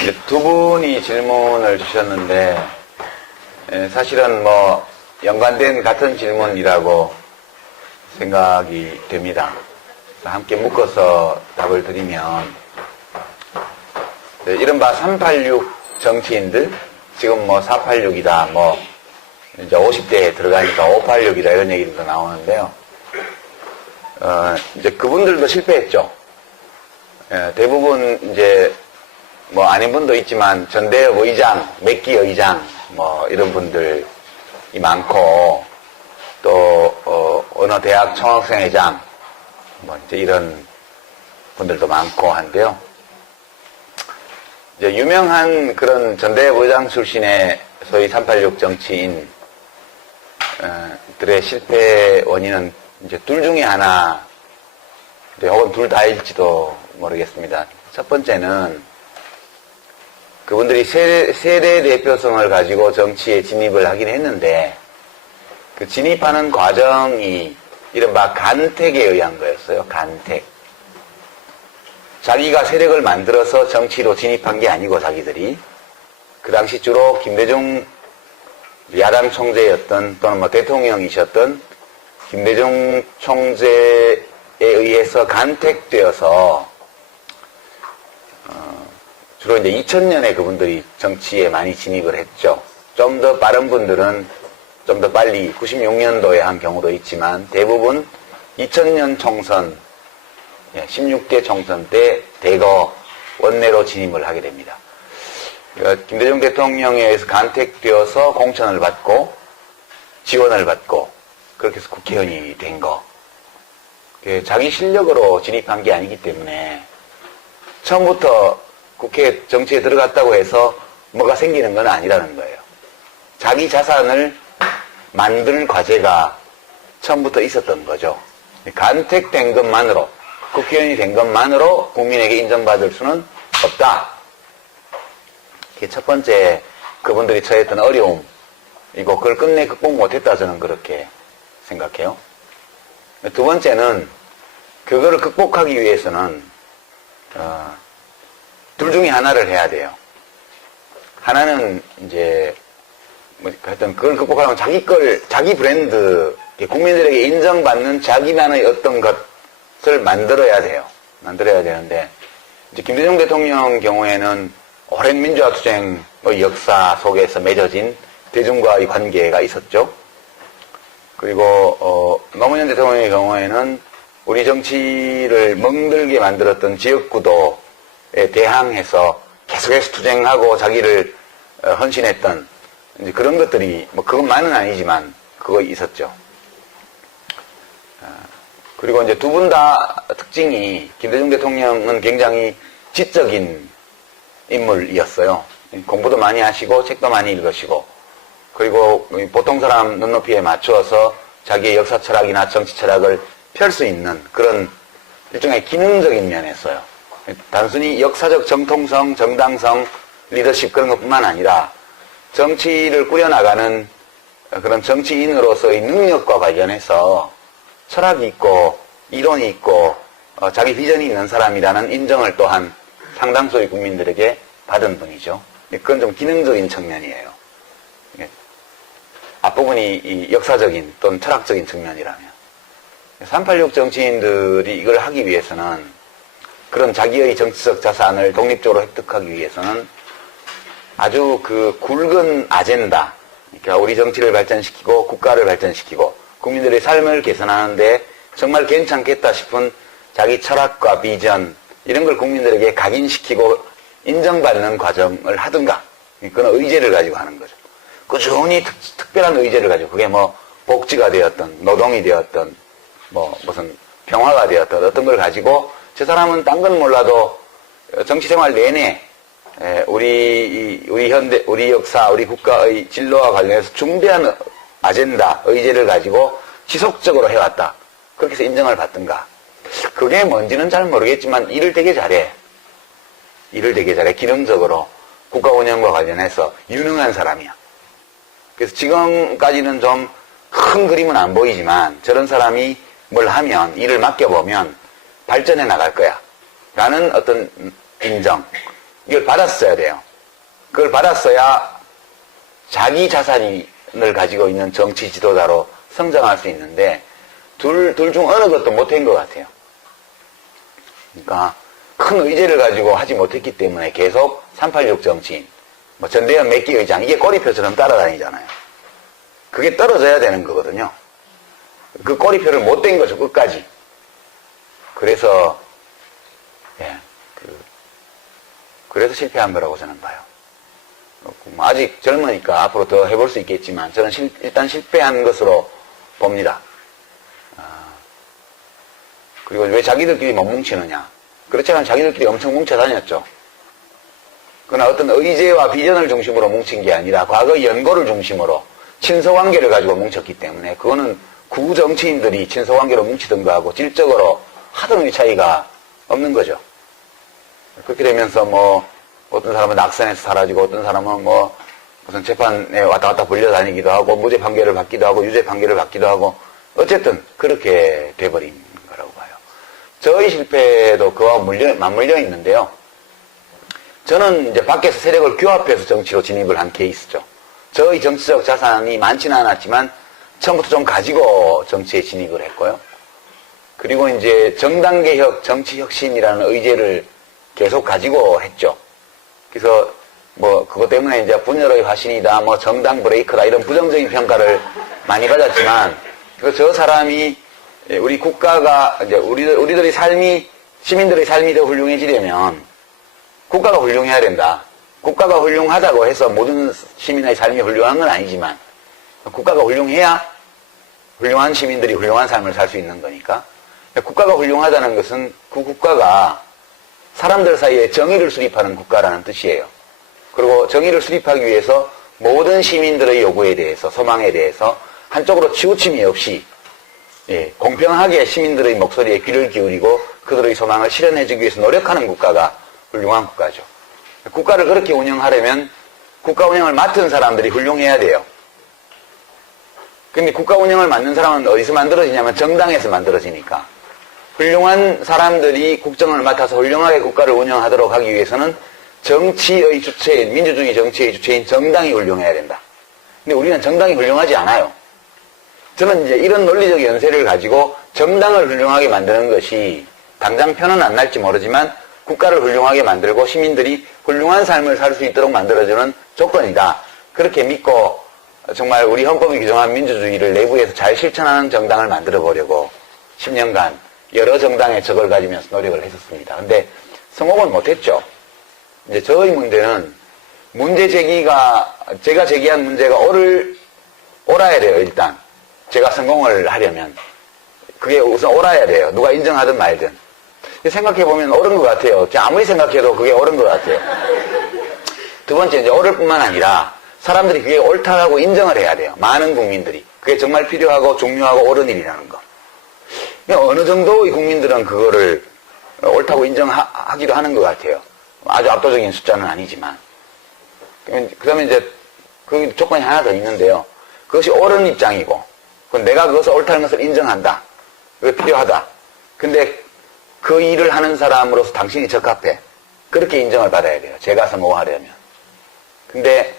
이제 두 분이 질문을 주셨는데, 사실은 뭐, 연관된 같은 질문이라고 생각이 됩니다. 함께 묶어서 답을 드리면, 이른바 386 정치인들, 지금 뭐 486이다, 뭐, 이제 50대에 들어가니까 586이다, 이런 얘기도 나오는데요. 이제 그분들도 실패했죠. 대부분 이제, 뭐 아닌 분도 있지만 전대협 의장, 맥기 의장 뭐 이런 분들이 많고 또 어느 대학 총학생회장 뭐 이제 이런 분들도 많고 한데요. 이제 유명한 그런 전대협 의장 출신의 소위 386 정치인 들의 실패 원인은 이제 둘 중에 하나 혹은 둘 다일지도 모르겠습니다. 첫 번째는 그분들이 세대 대표성을 가지고 정치에 진입을 하긴 했는데 그 진입하는 과정이 이른바 간택에 의한 거였어요. 간택. 자기가 세력을 만들어서 정치로 진입한 게 아니고 자기들이 그 당시 주로 김대중 야당 총재였던 또는 뭐 대통령이셨던 김대중 총재에 의해서 간택되어서 주로 이제 2000년에 그분들이 정치에 많이 진입을 했죠. 좀 더 빠른 분들은 좀 더 빨리 96년도에 한 경우도 있지만 대부분 2000년 총선, 16대 총선 때 대거 원내로 진입을 하게 됩니다. 그러니까 김대중 대통령에 의해서 간택되어서 공천을 받고 지원을 받고 그렇게 해서 국회의원이 된 거. 자기 실력으로 진입한 게 아니기 때문에 처음부터 국회 정치에 들어갔다고 해서 뭐가 생기는 건 아니라는 거예요. 자기 자산을 만들 과제가 처음부터 있었던 거죠. 간택된 것만으로, 국회의원이 된 것만으로 국민에게 인정받을 수는 없다. 그게 첫 번째 그분들이 처했던 어려움이고 그걸 끝내 극복 못했다 저는 그렇게 생각해요. 두 번째는 그거를 극복하기 위해서는 둘 중에 하나를 해야 돼요. 하나는 이제 하여튼 그걸 극복하려면 자기 브랜드, 국민들에게 인정받는 자기만의 어떤 것을 만들어야 돼요. 만들어야 되는데 이제 김대중 대통령 경우에는 오랜 민주화 투쟁의 역사 속에서 맺어진 대중과의 관계가 있었죠. 그리고 노무현 대통령의 경우에는 우리 정치를 멍들게 만들었던 지역구도에 대항해서 계속해서 투쟁하고 자기를 헌신했던 이제 그런 것들이 뭐 그것만은 아니지만 그거 있었죠. 그리고 이제 두 분 다 특징이 김대중 대통령은 굉장히 지적인 인물이었어요. 공부도 많이 하시고 책도 많이 읽으시고 그리고 보통 사람 눈높이에 맞추어서 자기의 역사 철학이나 정치 철학을 펼 수 있는 그런 일종의 기능적인 면에서요. 단순히 역사적 정통성, 정당성, 리더십 그런 것뿐만 아니라 정치를 꾸려나가는 그런 정치인으로서의 능력과 관련해서 철학이 있고 이론이 있고 자기 비전이 있는 사람이라는 인정을 또한 상당수의 국민들에게 받은 분이죠. 그건 좀 기능적인 측면이에요. 앞부분이 이 역사적인 또는 철학적인 측면이라면 386 정치인들이 이걸 하기 위해서는 그런 자기의 정치적 자산을 독립적으로 획득하기 위해서는 아주 그 굵은 아젠다, 그러니까 우리 정치를 발전시키고 국가를 발전시키고 국민들의 삶을 개선하는데 정말 괜찮겠다 싶은 자기 철학과 비전 이런 걸 국민들에게 각인시키고 인정받는 과정을 하든가 그런 의제를 가지고 하는 거죠. 꾸준히 특별한 의제를 가지고 그게 뭐 복지가 되었던 노동이 되었던 뭐 무슨 평화가 되었던 어떤 걸 가지고 저 사람은 딴 건 몰라도 정치생활 내내 우리 역사, 우리 국가의 진로와 관련해서 중대한 아젠다, 의제를 가지고 지속적으로 해왔다. 그렇게 해서 인정을 받든가. 그게 뭔지는 잘 모르겠지만 일을 되게 잘해. 기능적으로 국가 운영과 관련해서 유능한 사람이야. 그래서 지금까지는 좀 큰 그림은 안 보이지만 저런 사람이 뭘 하면 일을 맡겨보면 발전해 나갈 거야. 라는 어떤 인정. 이걸 받았어야 돼요. 그걸 받았어야 자기 자산을 가지고 있는 정치 지도자로 성장할 수 있는데 둘 중 어느 것도 못한 것 같아요. 그러니까 큰 의제를 가지고 하지 못했기 때문에 계속 386 정치인, 뭐 전대현 몇 개 의장, 이게 꼬리표처럼 따라다니잖아요. 그게 떨어져야 되는 거거든요. 그 꼬리표를 못 댄 거죠, 끝까지. 그래서, 그래서 실패한 거라고 저는 봐요. 아직 젊으니까 앞으로 더 해볼 수 있겠지만, 저는 일단 실패한 것으로 봅니다. 그리고 왜 자기들끼리 못 뭉치느냐. 그렇지 않으면 자기들끼리 엄청 뭉쳐 다녔죠. 그러나 어떤 의제와 비전을 중심으로 뭉친 게 아니라 과거 연고를 중심으로 친서관계를 가지고 뭉쳤기 때문에 그거는 구정치인들이 친서관계로 뭉치던 거하고 질적으로 하등의 차이가 없는 거죠. 그렇게 되면서 뭐 어떤 사람은 낙선해서 사라지고 어떤 사람은 뭐 무슨 재판에 왔다 갔다 불려다니기도 하고 무죄 판결을 받기도 하고 유죄 판결을 받기도 하고 어쨌든 그렇게 돼버린 거라고 봐요. 저희 실패도 그와 맞물려 있는데요. 저는 이제 밖에서 세력을 규합해서 정치로 진입을 한 케이스죠. 저희 정치적 자산이 많지는 않았지만 처음부터 좀 가지고 정치에 진입을 했고요. 그리고 이제 정당개혁, 정치혁신이라는 의제를 계속 가지고 했죠. 그래서 뭐 그것 때문에 이제 분열의 화신이다, 뭐 정당 브레이크다 이런 부정적인 평가를 많이 받았지만 저 사람이 우리 국가가 이제 우리들의 삶이 시민들의 삶이 더 훌륭해지려면 국가가 훌륭해야 된다. 국가가 훌륭하다고 해서 모든 시민의 삶이 훌륭한 건 아니지만 국가가 훌륭해야 훌륭한 시민들이 훌륭한 삶을 살 수 있는 거니까 국가가 훌륭하다는 것은 그 국가가 사람들 사이에 정의를 수립하는 국가라는 뜻이에요. 그리고 정의를 수립하기 위해서 모든 시민들의 요구에 대해서 소망에 대해서 한쪽으로 치우침이 없이 공평하게 시민들의 목소리에 귀를 기울이고 그들의 소망을 실현해주기 위해서 노력하는 국가가 훌륭한 국가죠. 국가를 그렇게 운영하려면 국가 운영을 맡은 사람들이 훌륭해야 돼요. 근데 국가 운영을 맡는 사람은 어디서 만들어지냐면 정당에서 만들어지니까 훌륭한 사람들이 국정을 맡아서 훌륭하게 국가를 운영하도록 하기 위해서는 정치의 주체인, 민주주의 정치의 주체인 정당이 훌륭해야 된다. 근데 우리는 정당이 훌륭하지 않아요. 저는 이제 이런 논리적 연세를 가지고 정당을 훌륭하게 만드는 것이 당장 편은 안 날지 모르지만 국가를 훌륭하게 만들고 시민들이 훌륭한 삶을 살 수 있도록 만들어주는 조건이다. 그렇게 믿고 정말 우리 헌법이 규정한 민주주의를 내부에서 잘 실천하는 정당을 만들어 보려고 10년간 여러 정당의 적을 가지면서 노력을 했었습니다. 근데 성공은 못했죠. 이제 저의 문제는 제가 제기한 문제가 옳아야 돼요, 일단. 제가 성공을 하려면. 그게 우선 옳아야 돼요. 누가 인정하든 말든. 생각해보면 옳은 것 같아요. 아무리 생각해도 그게 옳은 것 같아요. 두 번째, 이제 옳을 뿐만 아니라 사람들이 그게 옳다고 인정을 해야 돼요. 많은 국민들이. 그게 정말 필요하고 중요하고 옳은 일이라는 거. 어느 정도의 국민들은 그거를 옳다고 인정하기도 하는 것 같아요. 아주 압도적인 숫자는 아니지만. 그 다음에 이제 그 조건이 하나 더 있는데요. 그것이 옳은 입장이고, 내가 그것을 옳다는 것을 인정한다. 그게 필요하다. 근데 그 일을 하는 사람으로서 당신이 적합해. 그렇게 인정을 받아야 돼요. 제가 성공하려면. 근데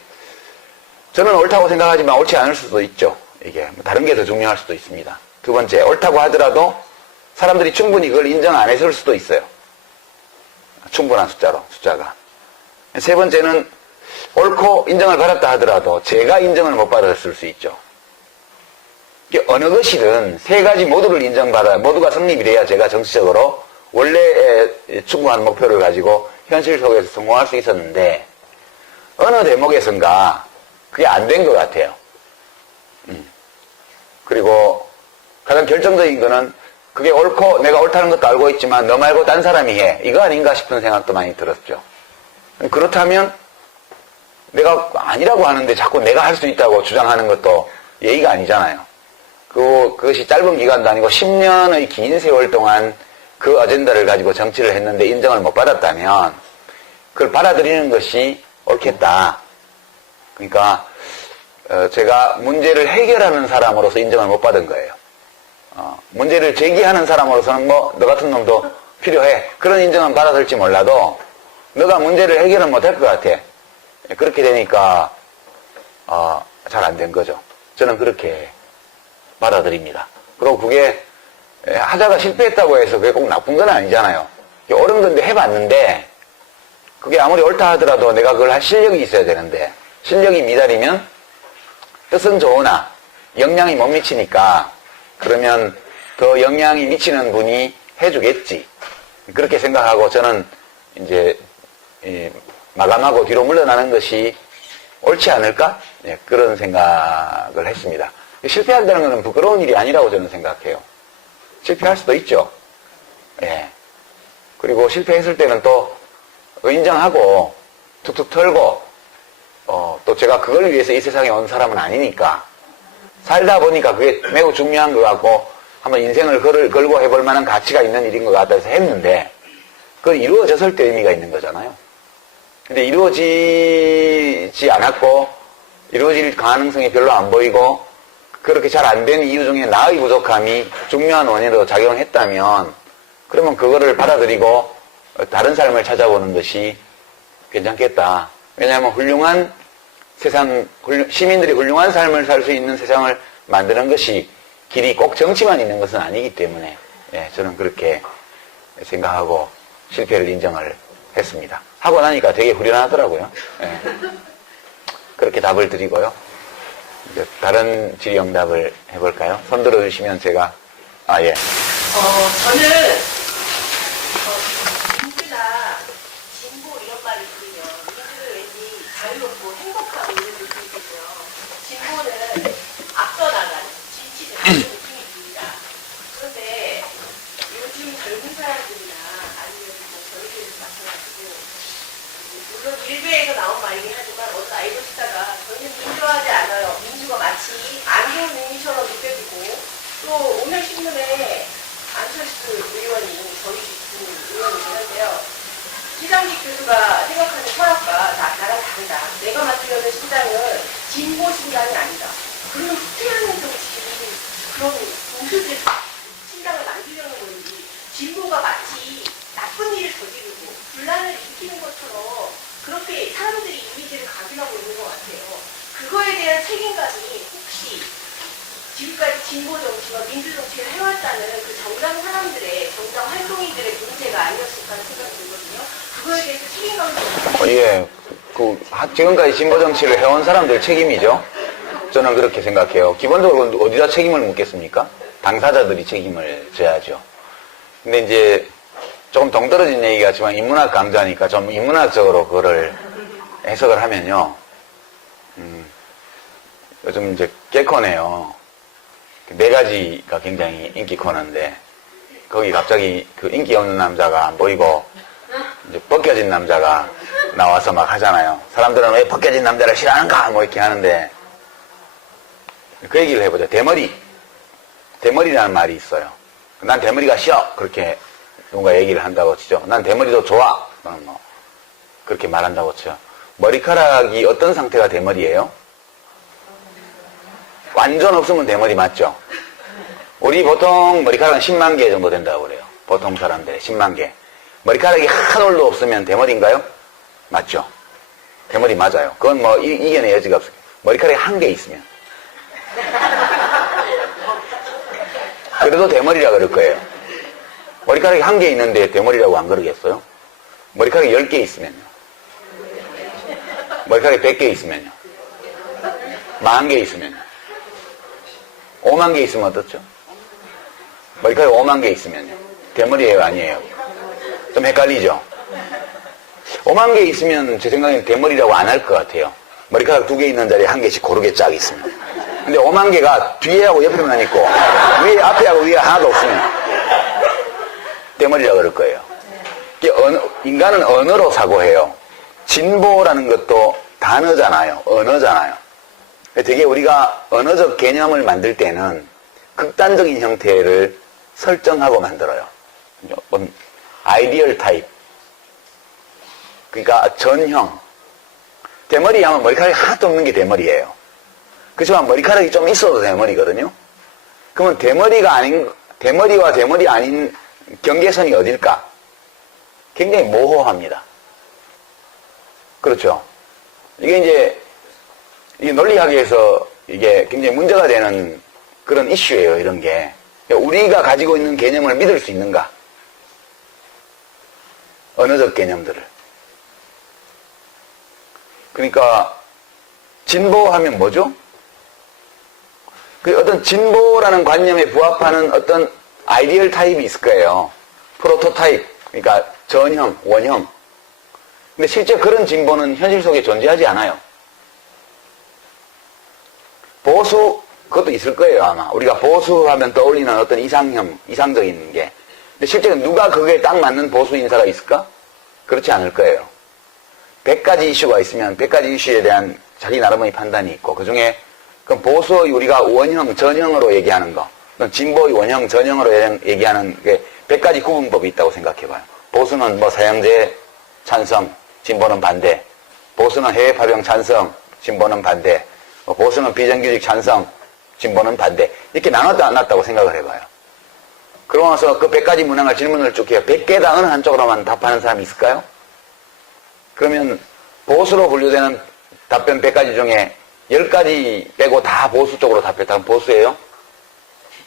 저는 옳다고 생각하지만 옳지 않을 수도 있죠. 이게 다른 게 더 중요할 수도 있습니다. 두 번째, 옳다고 하더라도 사람들이 충분히 그걸 인정 안 했을 수도 있어요. 충분한 숫자가. 세 번째는 옳고 인정을 받았다 하더라도 제가 인정을 못 받았을 수 있죠. 어느 것이든 세 가지 모두를 모두가 성립이 돼야 제가 정치적으로 원래 추구한 목표를 가지고 현실 속에서 성공할 수 있었는데 어느 대목에선가 그게 안 된 것 같아요. 그리고 가장 결정적인 거는 그게 옳고 내가 옳다는 것도 알고 있지만 너 말고 딴 사람이 해. 이거 아닌가 싶은 생각도 많이 들었죠. 그렇다면 내가 아니라고 하는데 자꾸 내가 할 수 있다고 주장하는 것도 예의가 아니잖아요. 그것이 짧은 기간도 아니고 10년의 긴 세월 동안 그 어젠다를 가지고 정치를 했는데 인정을 못 받았다면 그걸 받아들이는 것이 옳겠다. 그러니까 제가 문제를 해결하는 사람으로서 인정을 못 받은 거예요. 문제를 제기하는 사람으로서는 너 같은 놈도 필요해. 그런 인정은 받아들지 몰라도 너가 문제를 해결은 못할 것 같아. 그렇게 되니까 잘 안 된 거죠. 저는 그렇게 받아들입니다. 그리고 그게 하다가 실패했다고 해서 그게 꼭 나쁜 건 아니잖아요. 옳은 건데 해봤는데 그게 아무리 옳다 하더라도 내가 그걸 할 실력이 있어야 되는데 실력이 미달이면 뜻은 좋으나 영향이 못 미치니까 그러면 더 영향이 미치는 분이 해주겠지. 그렇게 생각하고 저는 이제 마감하고 뒤로 물러나는 것이 옳지 않을까? 그런 생각을 했습니다. 실패한다는 것은 부끄러운 일이 아니라고 저는 생각해요. 실패할 수도 있죠. 예. 그리고 실패했을 때는 또 인정하고 툭툭 털고 또 제가 그걸 위해서 이 세상에 온 사람은 아니니까 살다 보니까 그게 매우 중요한 것 같고 한번 인생을 걸고 해볼 만한 가치가 있는 일인 것 같아서 했는데 그건 이루어졌을 때 의미가 있는 거잖아요. 근데 이루어지지 않았고 이루어질 가능성이 별로 안 보이고 그렇게 잘 안 된 이유 중에 나의 부족함이 중요한 원인으로 작용했다면 그러면 그거를 받아들이고 다른 삶을 찾아보는 것이 괜찮겠다. 왜냐하면 훌륭한 세상, 시민들이 훌륭한 삶을 살 수 있는 세상을 만드는 것이 길이 꼭 정치만 있는 것은 아니기 때문에 저는 그렇게 생각하고 실패를 인정을 했습니다. 하고 나니까 되게 후련하더라고요. 그렇게 답을 드리고요. 이제 다른 질의응답을 해볼까요? 손 들어주시면 제가 예. 저는 민주나 진보 이런 말을 들으면 민주는 왠지 자유롭고 행복하고 이런 느낌이 들고요. 진보는 앞서 나가는 지치는 그런 느낌이 듭니다. 그런데 요즘 젊은 사람들이나 아니면 저희들도 마찬가지고 물론 일베에서 나온 말이긴 하지만 어떤 아이돌 스타가 저희는 민주화하지 않아요. 민주가 마치 안 좋은 의미처럼 느껴지고 또 오늘 신문에 안철수 의원이 저희 집 의원이긴 한데요. 시장직 교수가 생각하는 철학과 나랑 다르다. 내가 맡으려는 신당은 진보 신당이 아니다. 그런 후퇴하는 정치인이 그런 우습게 신당을 만들려는 건지 진보가 마치 나쁜 일을 저지르고 분란을 일으키는 것처럼 그렇게 사람들이 이미지를 각인하고 있는 것 같아요. 그거에 대한 책임감이 혹시 지금까지 진보 정치와 민주 정치를 해왔다는 그 정당 사람들의, 정당 활동인들의 문제가 아니었을까 하는 생각이 들거든요. 그거에 대해서 책임감이 지금까지 진보 정치를 해온 사람들 책임이죠. 저는 그렇게 생각해요. 기본적으로 어디다 책임을 묻겠습니까? 당사자들이 책임을 져야죠. 근데 이제 조금 동떨어진 얘기 같지만 인문학 강좌니까 좀 인문학적으로 그거를 해석을 하면요. 요즘 이제 개코네요. 네 가지가 굉장히 인기 코너인데 거기 갑자기 그 인기 없는 남자가 안 보이고 이제 벗겨진 남자가 나와서 막 하잖아요. 사람들은 왜 벗겨진 남자를 싫어하는가 뭐 이렇게 하는데 그 얘기를 해보죠. 대머리라는 말이 있어요. 난 대머리가 싫어 그렇게 누군가 얘기를 한다고 치죠. 난 대머리도 좋아 뭐 그렇게 말한다고 쳐요. 머리카락이 어떤 상태가 대머리예요? 완전 없으면 대머리 맞죠? 우리 보통 머리카락은 10만 개 정도 된다고 그래요. 보통 사람들의 10만 개. 머리카락이 한 올도 없으면 대머리인가요? 맞죠? 대머리 맞아요. 그건 뭐 이겨낼 여지가 없어요. 머리카락이 한 개 있으면. 그래도 대머리라 그럴 거예요. 머리카락이 한 개 있는데 대머리라고 안 그러겠어요? 머리카락이 10개 있으면요. 머리카락이 100개 있으면요. 10,000개 있으면요. 5만 개 있으면 어떻죠? 머리카락이 5만 개 있으면요. 대머리예요, 아니에요? 좀 헷갈리죠? 5만 개 있으면 제 생각에는 대머리라고 안 할 것 같아요. 머리카락 2개 있는 자리에 1개씩 고르게 쫙 있으면. 근데 5만 개가 뒤에하고 옆에만 있고 위에 앞에하고 위에 하나도 없으면 대머리라고 그럴 거예요. 인간은 언어로 사고해요. 진보라는 것도 단어잖아요. 언어잖아요. 되게 우리가 언어적 개념을 만들 때는 극단적인 형태를 설정하고 만들어요. 아이디얼 타입. 그러니까 전형. 대머리 하면 머리카락이 하나도 없는 게 대머리예요. 그렇지만 머리카락이 좀 있어도 대머리거든요. 그러면 대머리와 대머리 아닌 경계선이 어딜까? 굉장히 모호합니다. 그렇죠. 이게 논리학에서 이게 굉장히 문제가 되는 그런 이슈예요, 이런 게. 우리가 가지고 있는 개념을 믿을 수 있는가? 언어적 개념들을. 그러니까, 진보하면 뭐죠? 그 어떤 진보라는 관념에 부합하는 어떤 아이디얼 타입이 있을 거예요. 프로토타입. 그러니까 전형, 원형. 근데 실제 그런 진보는 현실 속에 존재하지 않아요. 보수, 그것도 있을 거예요, 아마. 우리가 보수하면 떠올리는 어떤 이상형, 이상적인 게. 근데 실제 누가 그게 딱 맞는 보수 인사가 있을까? 그렇지 않을 거예요. 100가지 이슈가 있으면 100가지 이슈에 대한 자기 나름의 판단이 있고, 그 중에 그럼 보수의 우리가 원형, 전형으로 얘기하는 거, 진보의 원형, 전형으로 얘기하는 게 100가지 구분법이 있다고 생각해봐요. 보수는 뭐 사형제 찬성, 진보는 반대. 보수는 해외 파병 찬성, 진보는 반대. 보수는 비정규직 찬성, 진보는 반대. 이렇게 나눴다고 생각을 해봐요. 그러고 나서 그 100가지 문항을 질문을 쭉 해요. 100개다 어느 한쪽으로만 답하는 사람이 있을까요? 그러면 보수로 분류되는 답변 100가지 중에 10가지 빼고 다 보수 쪽으로 답했다면 보수예요?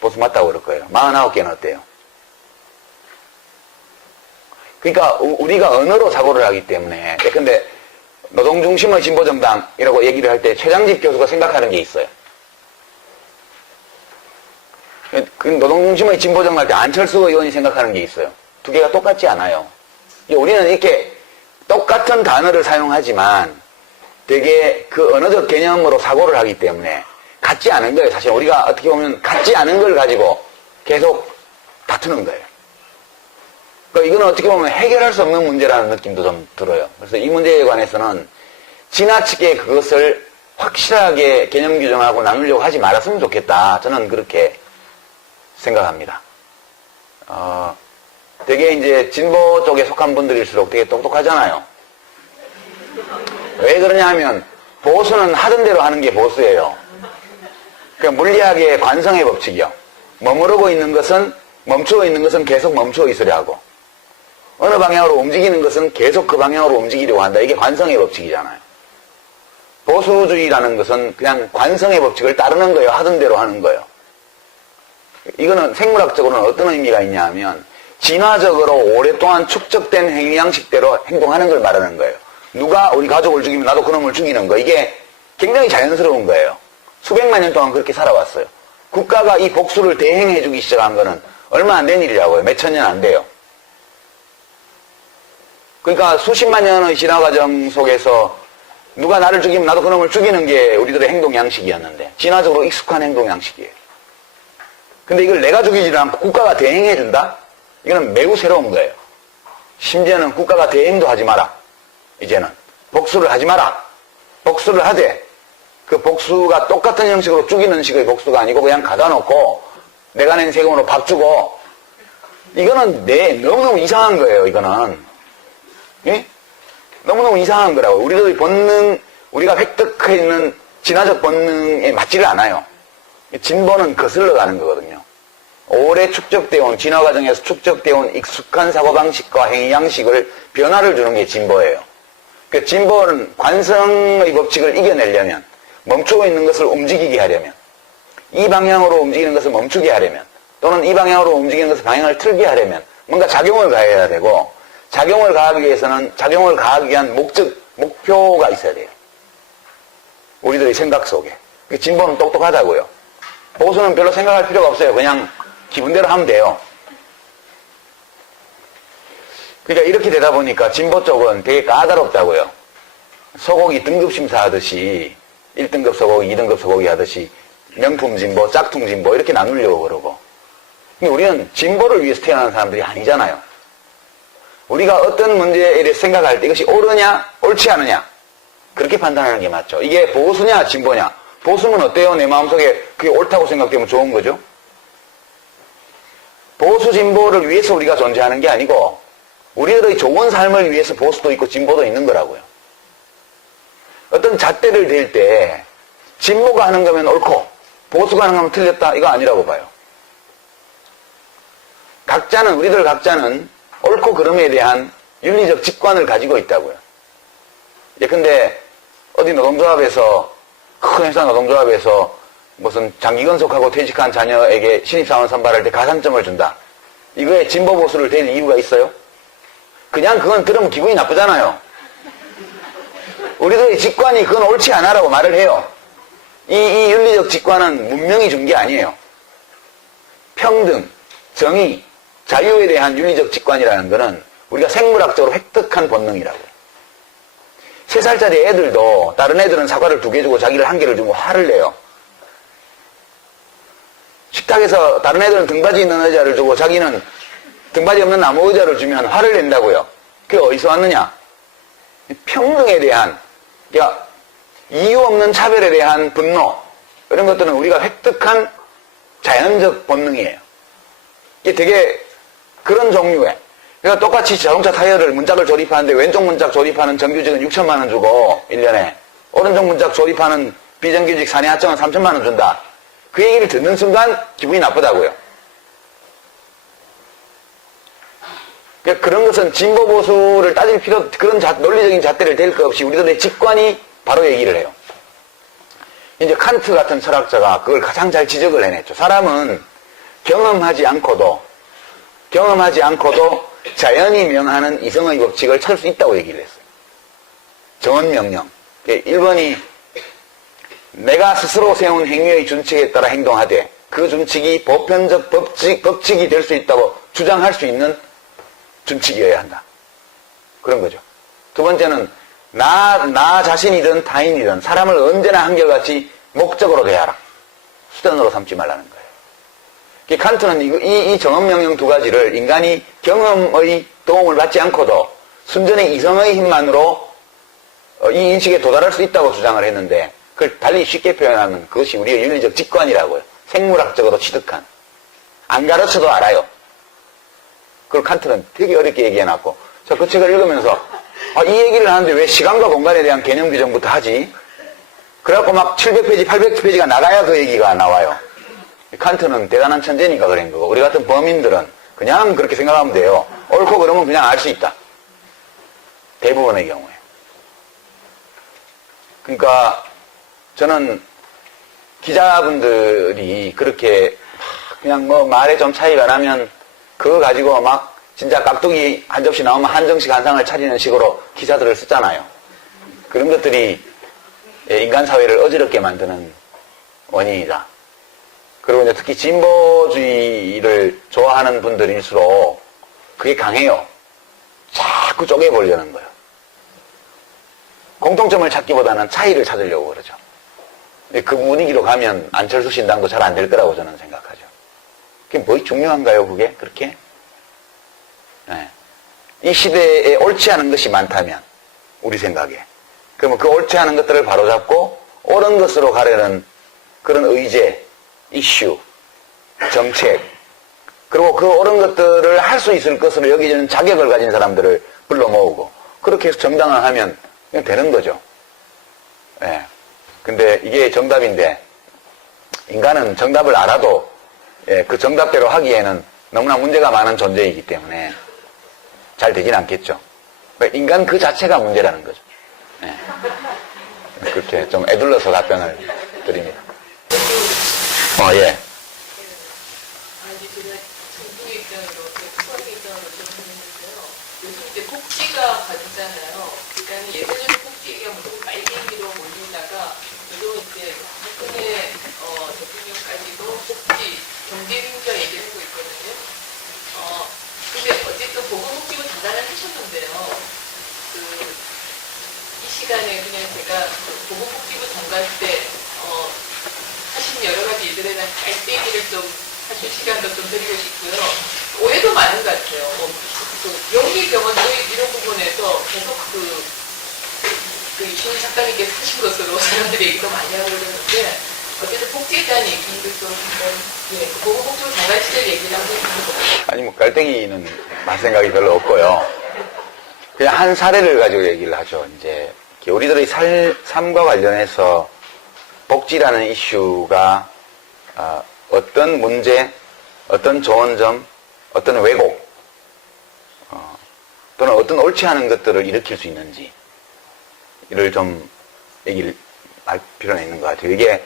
보수 맞다고 그럴 거예요. 49개는 어때요? 그러니까 우리가 언어로 사고를 하기 때문에. 근데 노동중심의 진보정당이라고 얘기를 할 때 최장집 교수가 생각하는 게 있어요. 그 노동중심의 진보정당 할 때 안철수 의원이 생각하는 게 있어요. 두 개가 똑같지 않아요. 우리는 이렇게 똑같은 단어를 사용하지만 되게 그 언어적 개념으로 사고를 하기 때문에 같지 않은 거예요. 사실 우리가 어떻게 보면 같지 않은 걸 가지고 계속 다투는 거예요. 그러니까 이거는 어떻게 보면 해결할 수 없는 문제라는 느낌도 좀 들어요. 그래서 이 문제에 관해서는 지나치게 그것을 확실하게 개념 규정하고 나누려고 하지 말았으면 좋겠다. 저는 그렇게 생각합니다. 되게 이제 진보 쪽에 속한 분들일수록 되게 똑똑하잖아요. 왜 그러냐 하면 보수는 하던 대로 하는 게 보수예요. 그러니까 물리학의 관성의 법칙이요. 머무르고 있는 것은, 멈추어 있는 것은 계속 멈추어 있으려 하고, 어느 방향으로 움직이는 것은 계속 그 방향으로 움직이려고 한다. 이게 관성의 법칙이잖아요. 보수주의라는 것은 그냥 관성의 법칙을 따르는 거예요. 하던 대로 하는 거예요. 이거는 생물학적으로는 어떤 의미가 있냐 하면 진화적으로 오랫동안 축적된 행위 양식대로 행동하는 걸 말하는 거예요. 누가 우리 가족을 죽이면 나도 그놈을 죽이는 거. 이게 굉장히 자연스러운 거예요. 수백만 년 동안 그렇게 살아왔어요. 국가가 이 복수를 대행해주기 시작한 거는 얼마 안 된 일이라고요. 몇 천 년 안 돼요. 그러니까 수십만 년의 진화 과정 속에서 누가 나를 죽이면 나도 그놈을 죽이는 게 우리들의 행동 양식이었는데 진화적으로 익숙한 행동 양식이에요. 근데 이걸 내가 죽이지를 않고 국가가 대행해준다? 이거는 매우 새로운 거예요. 심지어는 국가가 대행도 하지 마라. 이제는 복수를 하지 마라. 복수를 하되 그 복수가 똑같은 형식으로 죽이는 식의 복수가 아니고 그냥 가다 놓고 내가 낸 세금으로 밥 주고, 이거는 너무너무 이상한 거예요. 이거는 예? 너무너무 이상한 거라고. 우리들의 본능, 우리가 획득해 있는 진화적 본능에 맞지를 않아요. 진보는 거슬러 가는 거거든요. 오래 축적되어 온, 진화 과정에서 축적되어 온 익숙한 사고방식과 행위 양식을 변화를 주는 게 진보예요. 그 진보는 관성의 법칙을 이겨내려면, 멈추고 있는 것을 움직이게 하려면, 이 방향으로 움직이는 것을 멈추게 하려면, 또는 이 방향으로 움직이는 것을 방향을 틀게 하려면 뭔가 작용을 가해야 되고, 작용을 가하기 위해서는 작용을 가하기 위한 목표가 있어야 돼요. 우리들의 생각 속에. 진보는 똑똑하다고요. 보수는 별로 생각할 필요가 없어요. 그냥 기분대로 하면 돼요. 그러니까 이렇게 되다 보니까 진보 쪽은 되게 까다롭다고요. 소고기 등급 심사하듯이 1등급 소고기, 2등급 소고기 하듯이 명품 진보, 짝퉁 진보 이렇게 나누려고 그러고. 근데 우리는 진보를 위해서 태어난 사람들이 아니잖아요. 우리가 어떤 문제에 대해 생각할 때 이것이 옳으냐, 옳지 않으냐 그렇게 판단하는 게 맞죠. 이게 보수냐, 진보냐. 보수는 어때요? 내 마음속에 그게 옳다고 생각되면 좋은 거죠. 보수, 진보를 위해서 우리가 존재하는 게 아니고 우리들의 좋은 삶을 위해서 보수도 있고 진보도 있는 거라고요. 어떤 잣대를 댈 때 진보가 하는 거면 옳고 보수가 하는 거면 틀렸다 이거 아니라고 봐요. 우리들 각자는 옳고 그름에 대한 윤리적 직관을 가지고 있다고요. 근데 어디 노동조합에서, 큰 회사 노동조합에서 무슨 장기근속하고 퇴직한 자녀에게 신입사원 선발할 때 가산점을 준다. 이거에 진보 보수를 댈 이유가 있어요? 그냥 그건 들으면 기분이 나쁘잖아요. 우리들의 직관이 그건 옳지 않아라고 말을 해요. 이 윤리적 직관은 문명이 준 게 아니에요. 평등, 정의, 자유에 대한 윤리적 직관이라는 것은 우리가 생물학적으로 획득한 본능이라고요. 3살짜리 애들도 다른 애들은 사과를 2개 주고 자기를 1개를 주고 화를 내요. 식탁에서 다른 애들은 등받이 있는 의자를 주고 자기는 등받이 없는 나무 의자를 주면 화를 낸다고요. 그게 어디서 왔느냐? 평등에 대한, 그러니까 이유 없는 차별에 대한 분노, 이런 것들은 우리가 획득한 자연적 본능이에요. 이게 되게 그런 종류의, 그러니까 똑같이 자동차 타이어를 문짝을 조립하는데 왼쪽 문짝 조립하는 정규직은 6천만 원 주고 1년에 오른쪽 문짝 조립하는 비정규직 사내 하청은 3천만 원 준다. 그 얘기를 듣는 순간 기분이 나쁘다고요. 그러니까 그런 것은 진보 보수를 따질 필요, 그런 논리적인 잣대를 댈 것 없이 우리들의 직관이 바로 얘기를 해요. 이제 칸트 같은 철학자가 그걸 가장 잘 지적을 해냈죠. 사람은 경험하지 않고도 자연이 명하는 이성의 법칙을 찾을 수 있다고 얘기를 했어요. 정언명령. 1번이 내가 스스로 세운 행위의 준칙에 따라 행동하되 그 준칙이 보편적 법칙이 될 수 있다고 주장할 수 있는 준칙이어야 한다. 그런 거죠. 2번째는 나 자신이든 타인이든 사람을 언제나 한결같이 목적으로 대하라. 수단으로 삼지 말라는 거예요. 칸트는 이 정언명령 2가지를 인간이 경험의 도움을 받지 않고도 순전히 이성의 힘만으로 이 인식에 도달할 수 있다고 주장을 했는데 그걸 달리 쉽게 표현하면 그것이 우리의 윤리적 직관이라고요. 생물학적으로 취득한. 안 가르쳐도 알아요. 그걸 칸트는 되게 어렵게 얘기해놨고 저 그 책을 읽으면서 이 얘기를 하는데 왜 시간과 공간에 대한 개념 규정부터 하지? 그래갖고 막 700페이지, 800페이지가 나가야 그 얘기가 나와요. 칸트는 대단한 천재니까 그런 거고 우리 같은 범인들은 그냥 그렇게 생각하면 돼요. 옳고 그러면 그냥 알 수 있다. 대부분의 경우에. 그러니까 저는 기자분들이 그렇게 그냥 뭐 말에 좀 차이가 나면 그거 가지고 막 진짜 깍두기 한 접시 나오면 한정식 한 상을 차리는 식으로 기사들을 쓰잖아요. 그런 것들이 인간 사회를 어지럽게 만드는 원인이다. 그리고 이제 특히 진보주의를 좋아하는 분들일수록 그게 강해요. 자꾸 쪼개보려는 거예요. 공통점을 찾기보다는 차이를 찾으려고 그러죠. 그 분위기로 가면 안철수 신당도 잘 안 될 거라고 저는 생각하죠. 그게 뭐 중요한가요, 그게? 그렇게? 네. 이 시대에 옳지 않은 것이 많다면, 우리 생각에. 그러면 그 옳지 않은 것들을 바로잡고 옳은 것으로 가려는 그런 의제, 이슈, 정책, 그리고 그 옳은 것들을 할 수 있을 것으로 여기는 자격을 가진 사람들을 불러 모으고 그렇게 해서 정당을 하면 그냥 되는 거죠. 예. 근데 이게 정답인데 인간은 정답을 알아도 그 정답대로 하기에는 너무나 문제가 많은 존재이기 때문에 잘 되진 않겠죠. 인간 그 자체가 문제라는 거죠. 예. 그렇게 좀 애둘러서 답변을 드립니다. 예. 아니, 제가 정부의 입장으로, 수학의 입장으로 좀 보는데요. 요즘 이제 복지가 가득잖아요. 그러니까 예전에는 복지 얘기가 무조건 빨갱이로 몰리다가, 요즘 이제 박근혜 대통령까지도 복지, 경제민주화 얘기를 하고 있거든요. 근데 어쨌든 보건복지부 장관을 하셨는데요. 이 시간에 그냥 제가 보건복지부 장관 때, 하신 여러 가지 일들에 대한 깔때기를 좀 하실 시간도 좀 드리고 싶고요. 오해도 많은 것 같아요. 영리병원 이런 부분에서 계속 이신희 작가님께서 하신 것으로 사람들이 얘기도 많이 하고 그러는데 어쨌든 복지에 대한 얘기를 좀 한번 보건복지부 장관 시절 얘기를 한번 해보세요. 아니 뭐 깔때기는 할 생각이 별로 없고요. 그냥 한 사례를 가지고 얘기를 하죠. 이제 우리들의 삶과 관련해서 복지라는 이슈가 어떤 문제, 어떤 좋은 점, 어떤 왜곡 또는 어떤 옳지 않은 것들을 일으킬 수 있는지 좀 얘기를 할 필요가 있는 것 같아요. 이게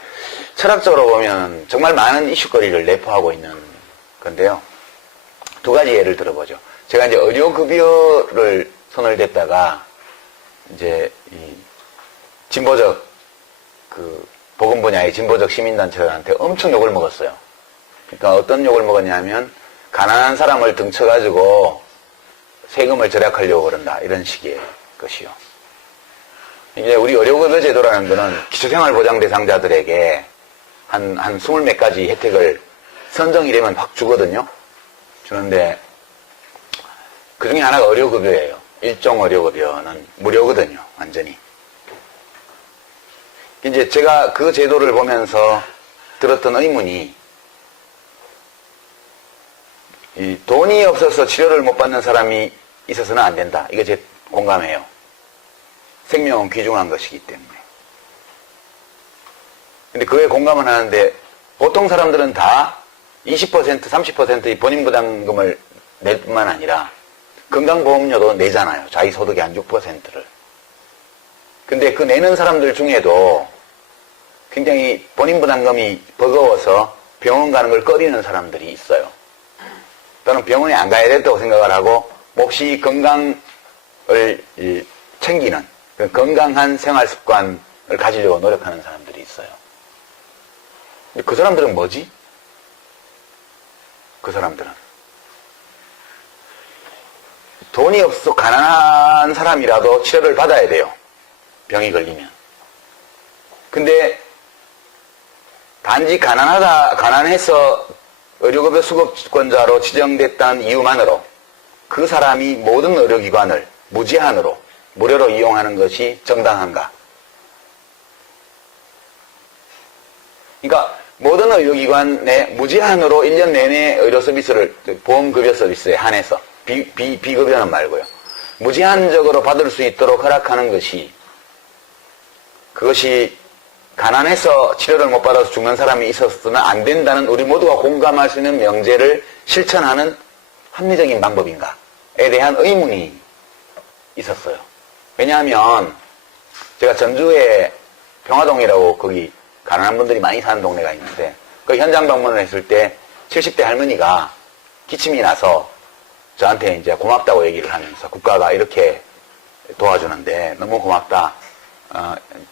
철학적으로 보면 정말 많은 이슈거리를 내포하고 있는 건데요. 두 가지 예를 들어보죠. 제가 이제 의료급여를 손을 댔다가 이제 이 진보적 그 보건 분야의 진보적 시민단체들한테 엄청 욕을 먹었어요. 그러니까 어떤 욕을 먹었냐면 가난한 사람을 등쳐가지고 세금을 절약하려고 그런다 이런 식의 것이요. 이제 우리 의료급여 제도라는 거는 기초생활보장 대상자들에게 한 20몇 가지 혜택을 선정이 되면 확 주거든요. 주는데 그 중에 하나가 의료급여예요. 일종 의료급여는 무료거든요. 완전히. 이제 제가 그 제도를 보면서 들었던 의문이 이 돈이 없어서 치료를 못 받는 사람이 있어서는 안 된다. 이거 제 공감해요. 생명은 귀중한 것이기 때문에. 근데 그에 공감은 하는데 보통 사람들은 다 20%, 30%의 본인 부담금을 낼 뿐만 아니라 건강보험료도 내잖아요. 자기 소득의 한 6%를. 근데 그 내는 사람들 중에도 굉장히 본인 부담금이 버거워서 병원 가는 걸 꺼리는 사람들이 있어요. 또는 병원에 안 가야 된다고 생각을 하고 몹시 건강을 챙기는 건강한 생활 습관을 가지려고 노력하는 사람들이 있어요. 그 사람들은 뭐지? 그 사람들은 돈이 없어 가난한 사람이라도 치료를 받아야 돼요. 병이 걸리면. 근데 단지 가난해서 의료급여 수급권자로 지정됐다는 이유만으로 그 사람이 모든 의료기관을 무제한으로 무료로 이용하는 것이 정당한가? 그러니까 모든 의료기관에 무제한으로 1년 내내 의료 서비스를 보험급여 서비스에 한해서 비급여는 말고요. 무제한적으로 받을 수 있도록 허락하는 것이 그것이 가난해서 치료를 못 받아서 죽는 사람이 있었으면 안 된다는 우리 모두가 공감할 수 있는 명제를 실천하는 합리적인 방법인가에 대한 의문이 있었어요. 왜냐하면 제가 전주에 평화동이라고 거기 가난한 분들이 많이 사는 동네가 있는데 그 현장 방문을 했을 때 70대 할머니가 기침이 나서 저한테 이제 고맙다고 얘기를 하면서 국가가 이렇게 도와주는데 너무 고맙다.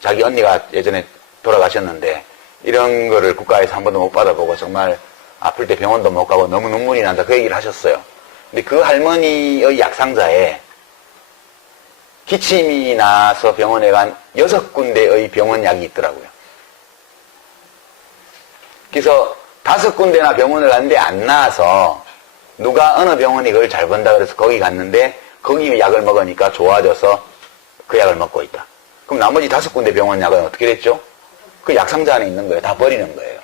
자기 언니가 예전에 돌아가셨는데 이런 거를 국가에서 한 번도 못 받아보고 정말 아플 때 병원도 못 가고 너무 눈물이 난다. 그 얘기를 하셨어요. 근데 그 할머니의 약상자에 기침이 나서 병원에 간 6군데의 병원약이 있더라고요. 그래서 5군데나 병원을 갔는데 안 나와서 누가 어느 병원이 그걸 잘 본다 그래서 거기 갔는데 거기 약을 먹으니까 좋아져서 그 약을 먹고 있다. 그럼 나머지 5군데 병원 약은 어떻게 됐죠? 그 약상자 안에 있는 거예요. 다 버리는 거예요.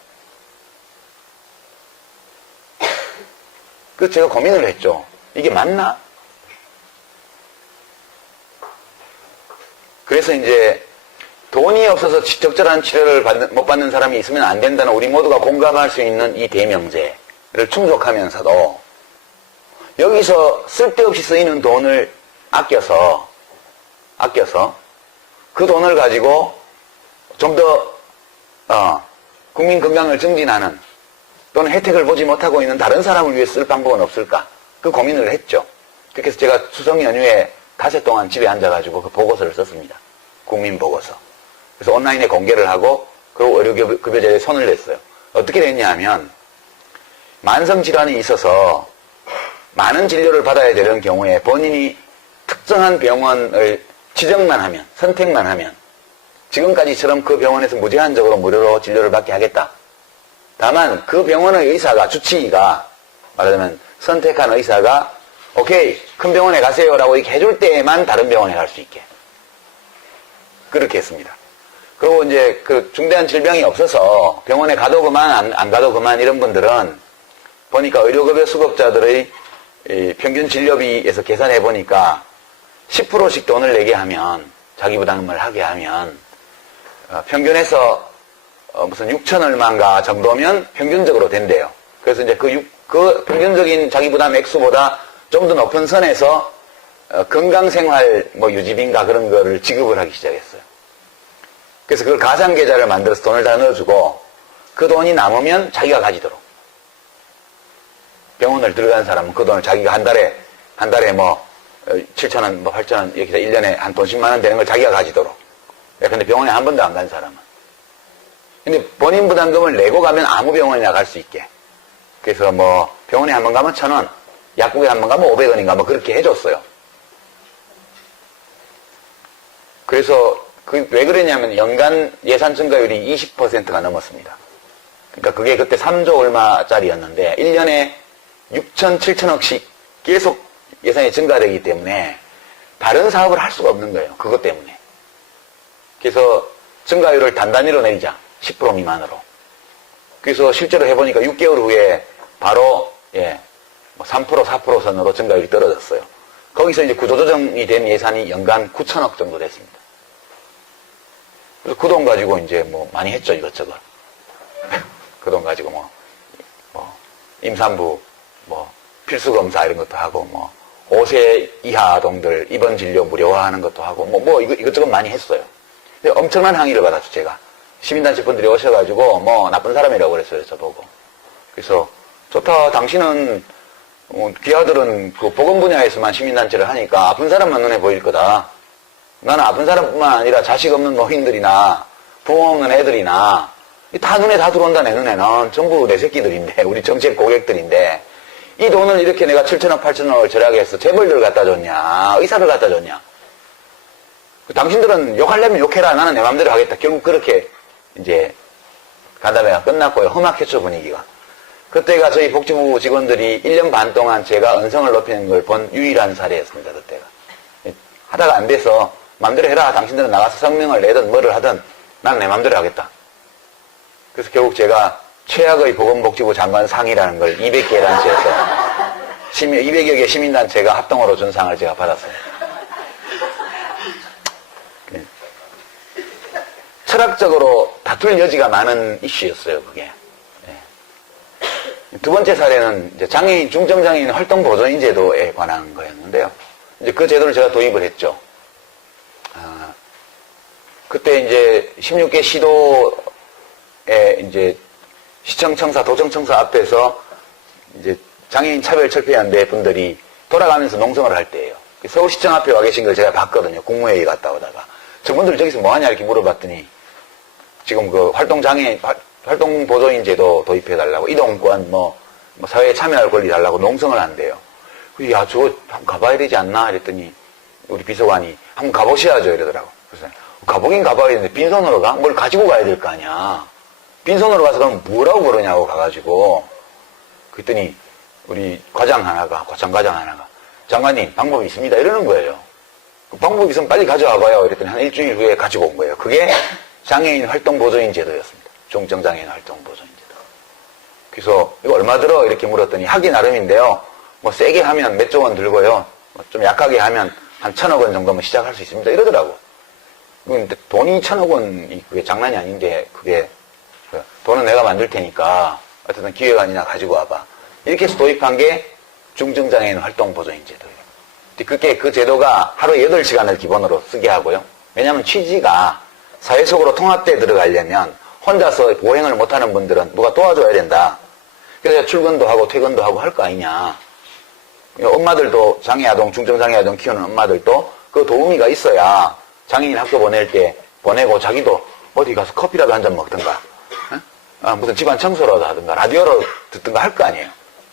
그래서 제가 고민을 했죠. 이게 맞나? 그래서 이제 돈이 없어서 적절한 치료를 못 받는 사람이 있으면 안 된다는 우리 모두가 공감할 수 있는 이 대명제를 충족하면서도 여기서 쓸데없이 쓰이는 돈을 아껴서 그 돈을 가지고 좀 더 국민 건강을 증진하는 또는 혜택을 보지 못하고 있는 다른 사람을 위해 쓸 방법은 없을까? 그 고민을 했죠. 그렇게 해서 제가 추석 연휴에 닷새 동안 집에 앉아가지고 그 보고서를 썼습니다. 국민보고서. 그래서 온라인에 공개를 하고 그리고 의료급여제에 손을 냈어요. 어떻게 됐냐 하면 만성질환이 있어서 많은 진료를 받아야 되는 경우에 본인이 특정한 병원을 지정만 하면, 선택만 하면 지금까지처럼 그 병원에서 무제한적으로 무료로 진료를 받게 하겠다. 다만 그 병원의 의사가, 주치의가 말하자면 선택한 의사가 오케이 큰 병원에 가세요라고 이렇게 해줄 때에만 다른 병원에 갈 수 있게 그렇게 했습니다. 그리고 이제 그 중대한 질병이 없어서 병원에 가도 그만 안 가도 그만 이런 분들은 보니까 의료급여 수급자들의 평균 진료비에서 계산해 보니까 10%씩 돈을 내게 하면 자기 부담을 하게 하면 평균에서 무슨 6천 얼마인가 정도면 평균적으로 된대요. 그래서 이제 그 평균적인 자기 부담 액수보다 좀 더 높은 선에서 건강생활 유지비인가 그런 거를 지급을 하기 시작했어요. 그래서 그걸 가상계좌를 만들어서 돈을 다 넣어주고 그 돈이 남으면 자기가 가지도록. 병원을 들어간 사람은 그 돈을 자기가 한 달에 뭐 7,000원, 뭐 8,000원 이렇게 1년에 한 돈 10만 원 되는 걸 자기가 가지도록. 근데 병원에 한 번도 안 간 사람은. 근데 본인 부담금을 내고 가면 아무 병원이나 갈 수 있게. 그래서 뭐 병원에 한 번 가면 1,000원, 약국에 한 번 가면 500원인가 뭐 그렇게 해줬어요. 그래서 왜 그러냐면 연간 예산 증가율이 20%가 넘었습니다. 그러니까 그게 그때 3조 얼마짜리였는데 1년에 6천, 7천억씩 계속 예산이 증가되기 때문에 다른 사업을 할 수가 없는 거예요. 그것 때문에. 그래서 증가율을 단단히로 내리자. 10% 미만으로. 그래서 실제로 해보니까 6개월 후에 바로 3%, 4% 선으로 증가율이 떨어졌어요. 거기서 이제 구조조정이 된 예산이 연간 9천억 정도 됐습니다. 그래서 그 돈 가지고 이제 뭐 많이 했죠, 이것저것. 그 돈 가지고 뭐 임산부, 뭐 필수검사 이런 것도 하고, 뭐 5세 이하 아동들 입원 진료 무료화하는 것도 하고, 뭐 이것저것 많이 했어요. 근데 엄청난 항의를 받았죠, 제가. 시민단체 분들이 오셔가지고, 뭐 나쁜 사람이라고 그랬어요, 저보고. 그래서 좋다, 당신은 기아들은 그 보건 분야에서만 시민단체를 하니까 아픈 사람만 눈에 보일 거다. 나는 아픈 사람뿐만 아니라 자식 없는 노인들이나 부모 없는 애들이나 다 눈에 다 들어온다. 내 눈에는 전부 내 새끼들인데, 우리 정책 고객들인데 이 돈을 이렇게 내가 7천억 8천억을 절약해 해서 재벌들 갖다 줬냐, 의사를 갖다 줬냐. 당신들은 욕하려면 욕해라, 나는 내 맘대로 하겠다. 결국 그렇게 이제 간담회가 끝났고요. 험악했죠, 분위기가. 그때가 저희 복지부 직원들이 1년 반 동안 제가 언성을 높이는 걸 본 유일한 사례였습니다. 그때가. 하다가 안 돼서 맘대로 해라. 당신들은 나가서 성명을 내든 뭐를 하든 난 내 맘대로 하겠다. 그래서 결국 제가 최악의 보건복지부 장관 상이라는 걸 200개 단체에서 200여 개 시민단체가 합동으로 준 상을 제가 받았어요. 철학적으로 다툴 여지가 많은 이슈였어요, 그게. 두 번째 사례는 이제 장애인, 중증장애인 활동 보조인 제도에 관한 거였는데요. 이제 그 제도를 제가 도입을 했죠. 그때 이제 16개 시도에 이제 시청청사, 도청청사 앞에서 이제 장애인 차별철폐연대 분들이 돌아가면서 농성을 할 때예요. 서울시청 앞에 와 계신 걸 제가 봤거든요. 국무회의 갔다 오다가. 저분들 저기서 뭐 하냐 이렇게 물어봤더니 지금 그 활동 보조인 제도 도입해달라고, 이동권, 뭐 사회에 참여할 권리 달라고 농성을 한대요. 야, 저거 한번 가봐야 되지 않나? 이랬더니 우리 비서관이 한번 가보셔야죠. 이러더라고. 그래서 가보긴 가봐야 되는데 빈손으로 가? 뭘 가지고 가야 될 거 아니야. 빈손으로 가서 그러면 뭐라고 그러냐고 가가지고. 그랬더니 우리 과장 하나가, 고창과장 하나가 장관님 방법이 있습니다. 이러는 거예요. 그 방법이 있으면 빨리 가져와봐요. 이랬더니 한 일주일 후에 가지고 온 거예요. 그게 장애인 활동 보조인 제도였습니다. 중증장애인 활동 보조인 제도. 그래서 이거 얼마 들어? 이렇게 물었더니 하기 나름인데요. 뭐 세게 하면 몇 조 원 들고요. 좀 약하게 하면 한 1,000억 원 정도면 시작할 수 있습니다. 이러더라고. 근데 돈이 1,000억 원이 그게 장난이 아닌데, 그게 돈은 내가 만들 테니까 어쨌든 기획안이나 가지고 와봐. 이렇게 해서 도입한 게 중증장애인 활동 보조인 제도예요. 그게 그 제도가 하루에 8시간을 기본으로 쓰게 하고요. 왜냐하면 취지가 사회 속으로 통합돼 들어가려면 혼자서 보행을 못하는 분들은 누가 도와줘야 된다. 그래서 출근도 하고 퇴근도 하고 할 거 아니냐. 엄마들도 장애아동, 중증장애아동 키우는 엄마들도 그 도우미가 있어야 장애인 학교 보낼 때 보내고 자기도 어디 가서 커피라도 한 잔 먹든가, 무슨 집안 청소라도 하든가, 라디오로 듣든가 할 거 아니에요.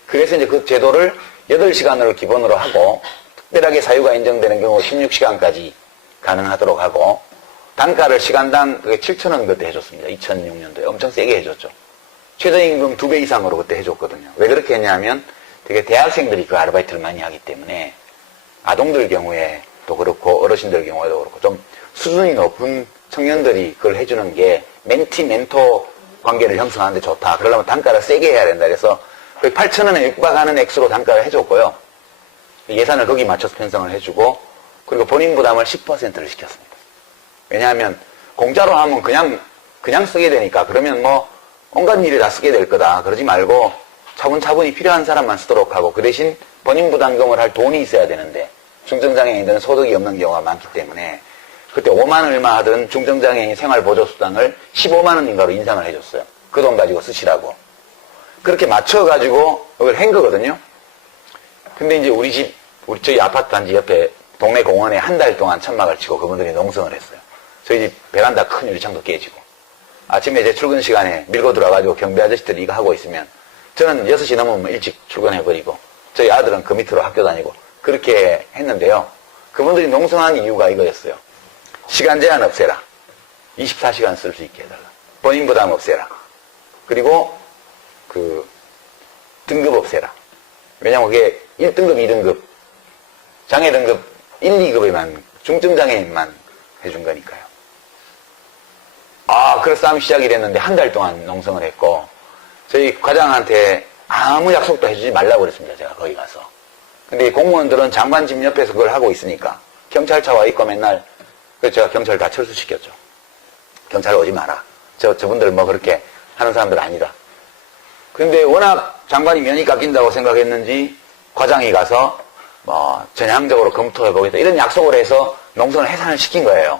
그래서 이제 그 제도를 8시간으로 기본으로 하고, 특별하게 사유가 인정되는 경우 16시간까지 가능하도록 하고, 단가를 시간당 그게 7,000원 그때 해줬습니다. 2006년도에. 엄청 세게 해줬죠. 최저임금 2배 이상으로 그때 해줬거든요. 왜 그렇게 했냐면 되게 대학생들이 그 아르바이트를 많이 하기 때문에 아동들 경우에도 그렇고 어르신들 경우에도 그렇고 좀 수준이 높은 청년들이 그걸 해주는 게 멘티, 멘토 관계를 형성하는 데 좋다. 그러려면 단가를 세게 해야 된다. 그래서 거의 8,000원에 육박하는 액수로 단가를 해줬고요. 예산을 거기 맞춰서 편성을 해주고, 그리고 본인 부담을 10%를 시켰습니다. 왜냐하면 공짜로 하면 그냥 쓰게 되니까, 그러면 뭐 온갖 일에 다 쓰게 될 거다. 그러지 말고 차분차분히 필요한 사람만 쓰도록 하고, 그 대신 본인 부담금을 할 돈이 있어야 되는데 중증장애인들은 소득이 없는 경우가 많기 때문에 그때 5만 얼마 하던 중증장애인 생활보조수당을 15만 원인가로 인상을 해줬어요. 그 돈 가지고 쓰시라고. 그렇게 맞춰가지고 이걸 한 거거든요. 근데 이제 저희 아파트 단지 옆에 동네 공원에 한 달 동안 천막을 치고 그분들이 농성을 했어요. 저희 집 베란다 큰 유리창도 깨지고. 아침에 제 출근 시간에 밀고 들어가지고 경비 아저씨들이 이거 하고 있으면 저는 6시 넘으면 일찍 출근해버리고 저희 아들은 그 밑으로 학교 다니고 그렇게 했는데요. 그분들이 농성한 이유가 이거였어요. 시간 제한 없애라. 24시간 쓸 수 있게 해달라. 본인 부담 없애라. 그리고 등급 없애라. 왜냐면 그게 1등급, 2등급, 장애 등급 1, 2급에만, 중증장애인만 해준 거니까요. 그래서 싸움이 시작이 됐는데 한 달 동안 농성을 했고, 저희 과장한테 아무 약속도 해주지 말라고 그랬습니다. 제가 거기 가서. 근데 공무원들은 장관 집 옆에서 그걸 하고 있으니까 경찰차 와 있고 맨날, 그래서 제가 경찰 다 철수시켰죠. 경찰 오지 마라. 저분들 뭐 그렇게 하는 사람들 아니다. 근데 워낙 장관이 면이 깎인다고 생각했는지 과장이 가서 전향적으로 검토해보겠다 이런 약속을 해서 농성을 해산을 시킨 거예요.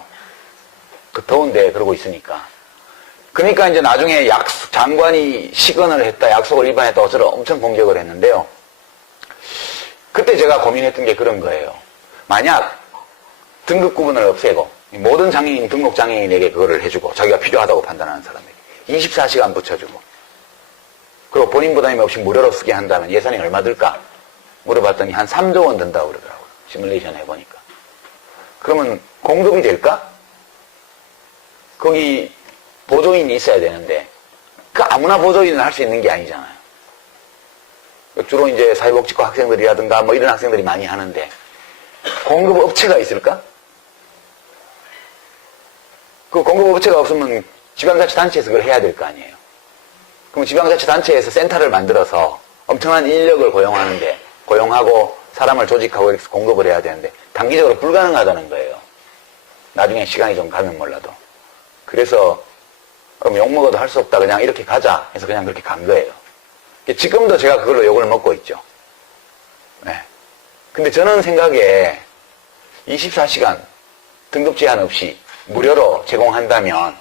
그 더운데 그러고 있으니까. 그러니까 이제 나중에 장관이 시건을 했다, 약속을 위반했다고 저를 엄청 공격을 했는데요. 그때 제가 고민했던 게 그런 거예요. 만약 등급 구분을 없애고 모든 장애인, 등록 장애인에게 그거를 해주고 자기가 필요하다고 판단하는 사람에게 24시간 붙여주고 그리고 본인 부담이 없이 무료로 쓰게 한다면 예산이 얼마 들까? 물어봤더니 한 3조 원 든다고 그러더라고요. 시뮬레이션 해보니까. 그러면 공급이 될까? 거기 보조인이 있어야 되는데 그 아무나 보조인을 할 수 있는 게 아니잖아요. 주로 이제 사회복지과 학생들이라든가 뭐 이런 학생들이 많이 하는데 공급 업체가 있을까? 그 공급 업체가 없으면 지방자치단체에서 그걸 해야 될 거 아니에요. 그럼 지방자치단체에서 센터를 만들어서 엄청난 인력을 고용하고 사람을 조직하고 이렇게 공급을 해야 되는데 단기적으로 불가능하다는 거예요. 나중에 시간이 좀 가면 몰라도. 그래서 그럼 욕먹어도 할 수 없다 그냥 이렇게 가자 해서 그냥 그렇게 간 거예요. 지금도 제가 그걸로 욕을 먹고 있죠. 네. 근데 저는 생각에 24시간 등급 제한 없이 무료로 제공한다면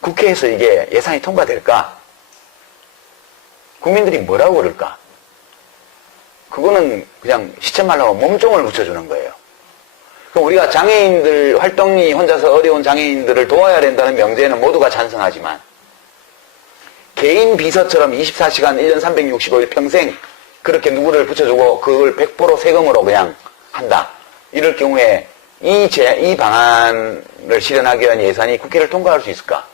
국회에서 이게 예산이 통과될까? 국민들이 뭐라고 그럴까? 그거는 그냥 시체 말라고 몸종을 붙여주는 거예요. 그럼 우리가 장애인들, 활동이 혼자서 어려운 장애인들을 도와야 된다는 명제에는 모두가 찬성하지만 개인 비서처럼 24시간 1년 365일 평생 그렇게 누구를 붙여주고 그걸 100% 세금으로 그냥 한다. 이럴 경우에 이 방안을 실현하기 위한 예산이 국회를 통과할 수 있을까?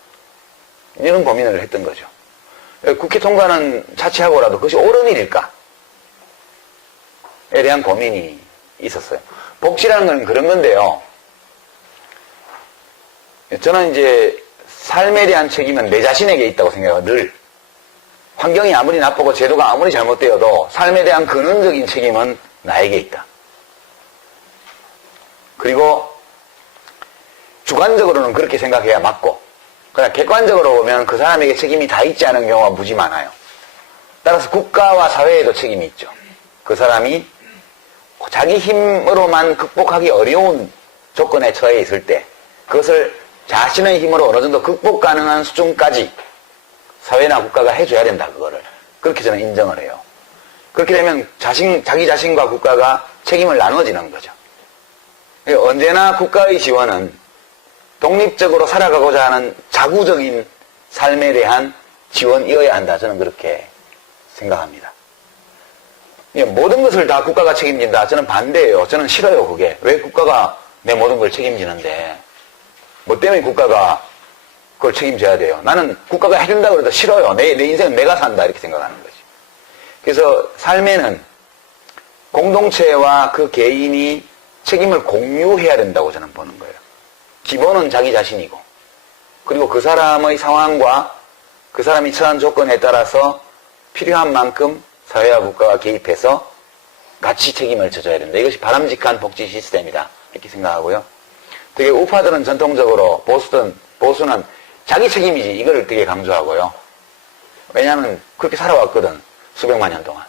이런 고민을 했던 거죠. 국회 통과는 차치하고라도 그것이 옳은 일일까? 에 대한 고민이 있었어요. 복지라는 건 그런 건데요. 저는 이제 삶에 대한 책임은 내 자신에게 있다고 생각해요. 늘. 환경이 아무리 나쁘고 제도가 아무리 잘못되어도 삶에 대한 근원적인 책임은 나에게 있다. 그리고 주관적으로는 그렇게 생각해야 맞고 그러나 객관적으로 보면 그 사람에게 책임이 다 있지 않은 경우가 무지 많아요. 따라서 국가와 사회에도 책임이 있죠. 그 사람이 자기 힘으로만 극복하기 어려운 조건에 처해 있을 때 그것을 자신의 힘으로 어느 정도 극복 가능한 수준까지 사회나 국가가 해줘야 된다. 그거를. 그렇게 저는 인정을 해요. 그렇게 되면 자기 자신과 국가가 책임을 나눠지는 거죠. 언제나 국가의 지원은 독립적으로 살아가고자 하는 자구적인 삶에 대한 지원이어야 한다. 저는 그렇게 생각합니다. 모든 것을 다 국가가 책임진다. 저는 반대예요. 저는 싫어요. 그게. 왜 국가가 내 모든 걸 책임지는데 뭐 때문에 국가가 그걸 책임져야 돼요. 나는 국가가 해준다고 해도 싫어요. 내 인생은 내가 산다. 이렇게 생각하는 거지. 그래서 삶에는 공동체와 그 개인이 책임을 공유해야 된다고 저는 보는 거예요. 기본은 자기 자신이고 그리고 그 사람의 상황과 그 사람이 처한 조건에 따라서 필요한 만큼 사회와 국가가 개입해서 같이 책임을 져줘야 된다. 이것이 바람직한 복지 시스템이다. 이렇게 생각하고요. 되게 우파들은 전통적으로 보수는 자기 책임이지 이걸 되게 강조하고요. 왜냐하면 그렇게 살아왔거든. 수백만 년 동안.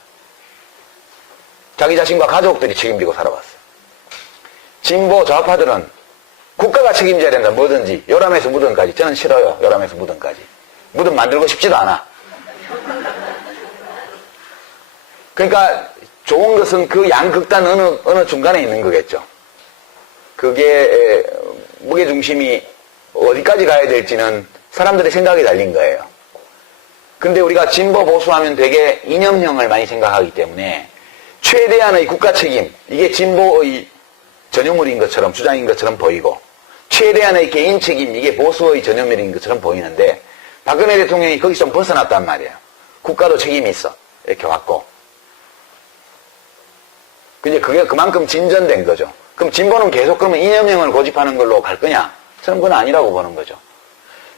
자기 자신과 가족들이 책임지고 살아왔어요. 진보 좌파들은 국가가 책임져야 된다. 뭐든지. 요람에서 무덤까지. 저는 싫어요. 요람에서 무덤까지. 무덤 만들고 싶지도 않아. 그러니까 좋은 것은 그 양극단 어느 중간에 있는 거겠죠. 그게 무게중심이 어디까지 가야 될지는 사람들의 생각이 달린 거예요. 근데 우리가 진보 보수하면 되게 이념형을 많이 생각하기 때문에 최대한의 국가 책임, 이게 진보의 전유물인 것처럼, 주장인 것처럼 보이고, 최대한의 개인 책임, 이게 보수의 전유물인 것처럼 보이는데, 박근혜 대통령이 거기서 좀 벗어났단 말이에요. 국가도 책임이 있어. 이렇게 왔고. 근데 그게 그만큼 진전된 거죠. 그럼 진보는 계속 그러면 이념형을 고집하는 걸로 갈 거냐? 저는 그건 아니라고 보는 거죠.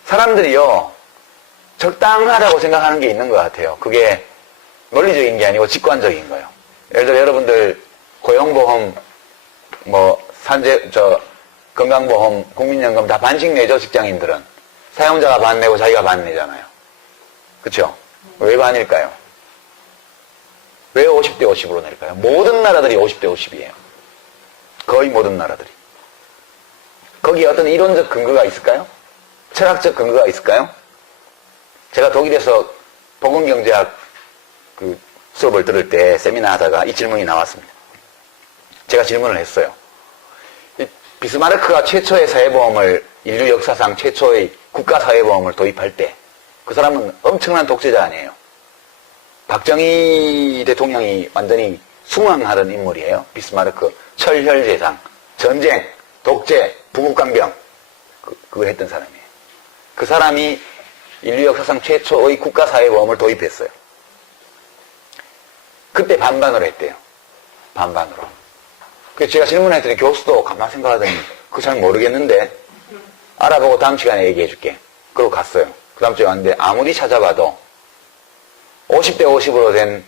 사람들이요, 적당하다고 생각하는 게 있는 것 같아요. 그게 논리적인 게 아니고 직관적인 거예요. 예를 들어 여러분들 고용보험, 건강보험, 국민연금 다 반씩 내죠, 직장인들은. 사용자가 반 내고 자기가 반 내잖아요. 그쵸? 왜 반일까요? 왜 50대 50으로 낼까요? 모든 나라들이 50대 50이에요. 거의 모든 나라들이. 거기에 어떤 이론적 근거가 있을까요? 철학적 근거가 있을까요? 제가 독일에서 보건경제학 수업을 들을 때 세미나 하다가 이 질문이 나왔습니다. 제가 질문을 했어요. 비스마르크가 최초의 사회보험을, 인류 역사상 최초의 국가사회보험을 도입할 때 그 사람은 엄청난 독재자 아니에요. 박정희 대통령이 완전히 숭앙하던 인물이에요. 비스마르크. 철혈제상, 전쟁, 독재, 부국강병 그걸 했던 사람이에요. 그 사람이 인류 역사상 최초의 국가사회보험을 도입했어요. 그때 반반으로 했대요. 반반으로. 그래서 제가 질문했더니 교수도 가만 생각하더니 그거 잘 모르겠는데 알아보고 다음 시간에 얘기해 줄게. 그러고 갔어요. 그 다음 주에 왔는데 아무리 찾아봐도 50대 50으로 된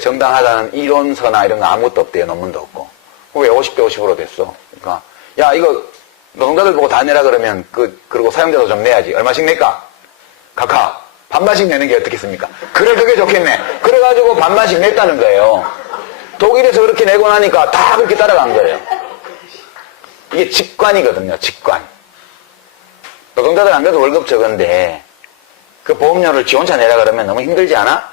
정당하다는 이론서나 이런 거 아무것도 없대요. 논문도 없고. 왜 50대 50으로 됐어? 그러니까 야 이거 노동자들 보고 다 내라 그러면 그리고 사용자도 좀 내야지. 얼마씩 낼까? 각하 반반씩 내는 게 어떻겠습니까? 그래 그게 좋겠네. 그래가지고 반반씩 냈다는 거예요. 독일에서 그렇게 내고 나니까 다 그렇게 따라간 거예요. 이게 직관이거든요. 직관. 노동자들 안 그래도 월급 적은데 그 보험료를 지 혼자 내라 그러면 너무 힘들지 않아?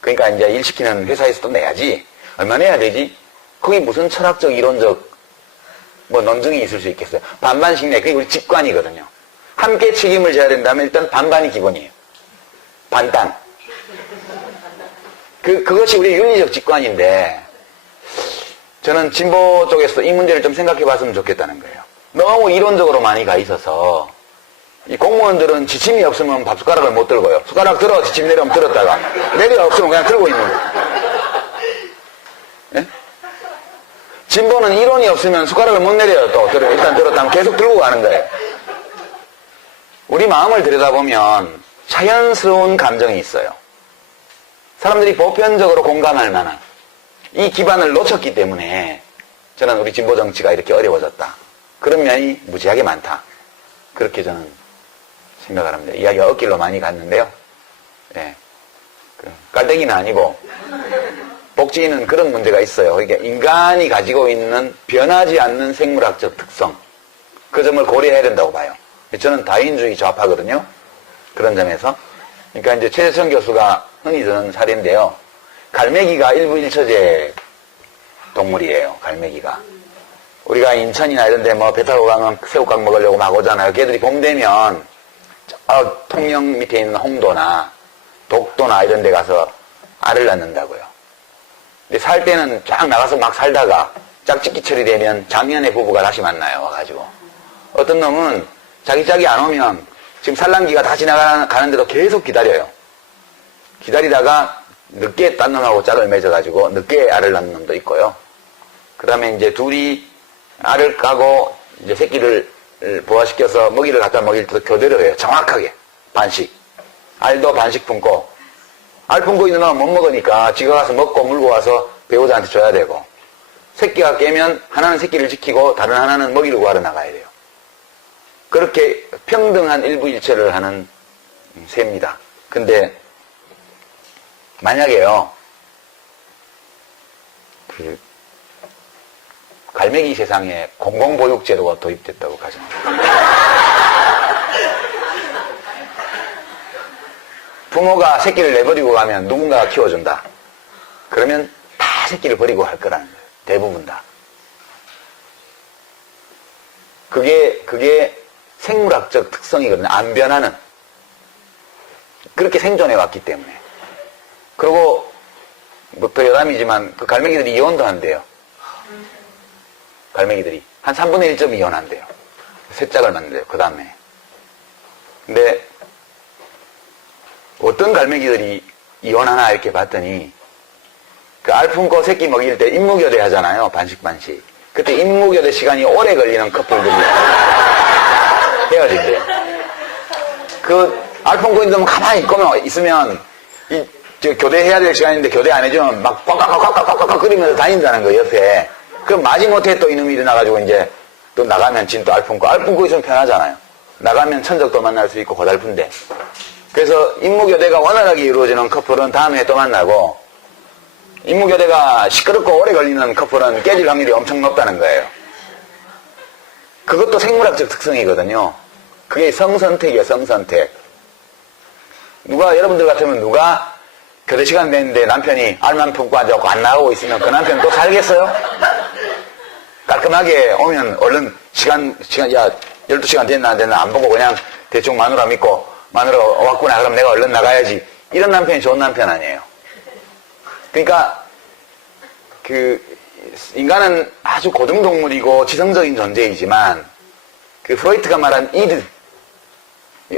그러니까 이제 일 시키는 회사에서도 내야지. 얼마 내야 되지? 거기 무슨 철학적 이론적 논증이 있을 수 있겠어요. 반반씩 내. 그게 우리 직관이거든요. 함께 책임을 져야 된다면 일단 반반이 기본이에요. 반단. 그것이 우리의 윤리적 직관인데 저는 진보 쪽에서 이 문제를 좀 생각해 봤으면 좋겠다는 거예요. 너무 이론적으로 많이 가 있어서 이 공무원들은 지침이 없으면 밥숟가락을 못 들고요. 숟가락 들어 지침 내려면 들었다가 내려 없으면 그냥 들고 있는 거예요. 네? 진보는 이론이 없으면 숟가락을 못 내려요. 또 일단 들었다면 계속 들고 가는 거예요. 우리 마음을 들여다보면 자연스러운 감정이 있어요. 사람들이 보편적으로 공감할 만한 이 기반을 놓쳤기 때문에 저는 우리 진보 정치가 이렇게 어려워졌다. 그런 면이 무지하게 많다. 그렇게 저는 생각을 합니다. 이야기가 엇길로 많이 갔는데요. 예. 깔때기는 아니고 복지는 그런 문제가 있어요. 그러니까 인간이 가지고 있는 변하지 않는 생물학적 특성, 그 점을 고려해야 된다고 봐요. 저는 다인주의 좌파거든요. 그런 점에서. 그러니까 이제 최재천 교수가 흔히 드는 사례인데요. 갈매기가 일부 일처제 동물이에요. 갈매기가. 우리가 인천이나 이런 데 배 타고 가면 새우깡 먹으려고 막 오잖아요. 걔들이 봄 되면 통영 밑에 있는 홍도나 독도나 이런 데 가서 알을 낳는다고요. 근데 살 때는 쫙 나가서 막 살다가 짝짓기철이 되면 작년에 부부가 다시 만나요. 와가지고. 어떤 놈은 자기 짝이 안 오면 지금 산란기가 다 지나가는데도 계속 기다려요. 기다리다가 늦게 딴 놈하고 짝을 맺어가지고 늦게 알을 낳는 놈도 있고요. 그 다음에 이제 둘이 알을 까고 이제 새끼를 부화시켜서 먹이를 갖다 먹일 때도 교대로 해요. 정확하게. 반씩. 알도 반씩 품고. 알 품고 있는 놈은 못 먹으니까 지가 가서 먹고 물고 와서 배우자한테 줘야 되고. 새끼가 깨면 하나는 새끼를 지키고 다른 하나는 먹이를 구하러 나가야 돼요. 그렇게 평등한 일부일체를 하는 새입니다. 근데 만약에요. 갈매기 세상에 공공보육제도가 도입됐다고 가정합니다. 부모가 새끼를 내버리고 가면 누군가가 키워준다. 그러면 다 새끼를 버리고 할 거라는 거예요. 대부분 다. 그게 생물학적 특성이거든요. 안 변하는. 그렇게 생존해 왔기 때문에. 그리고 뭐 더 여담이지만 그 갈매기들이 이혼도 한대요. 갈매기들이 한 3분의 1점 이혼한대요. 새 짝을 만든대요. 그 다음에. 근데 어떤 갈매기들이 이혼하나 이렇게 봤더니 그 알품고 새끼 먹일 때 임무교대 하잖아요. 반씩. 그때 임무교대 시간이 오래 걸리는 커플들이 헤어진대요. 그 알품고 있으면 가만히 있으면 교대해야 될 시간인데 교대 안 해주면 막 꽉꽉꽉꽉꽉꽉 끓이면서 다닌다는 거 옆에. 그럼 마지못해 또 이놈이 일어나가지고 이제 또 나가면 진 또 알품고 있으면 편하잖아요. 나가면 천적도 만날 수 있고 고달픈데. 그래서 임무교대가 원활하게 이루어지는 커플은 다음 해에 또 만나고 임무교대가 시끄럽고 오래 걸리는 커플은 깨질 확률이 엄청 높다는 거예요. 그것도 생물학적 특성이거든요. 그게 성선택이에요. 성선택. 여러분들 같으면 누가 교대 시간 됐는데 남편이 알만 품고 앉아갖고 안 나오고 있으면 그 남편 또 살겠어요? 깔끔하게 오면 얼른 시간, 야, 12시간 됐나 안 됐나 안 보고 그냥 대충 마누라 믿고 마누라 왔구나 그럼 내가 얼른 나가야지. 이런 남편이 좋은 남편 아니에요. 그러니까 인간은 아주 고등동물이고 지성적인 존재이지만 프로이트가 말한 이드,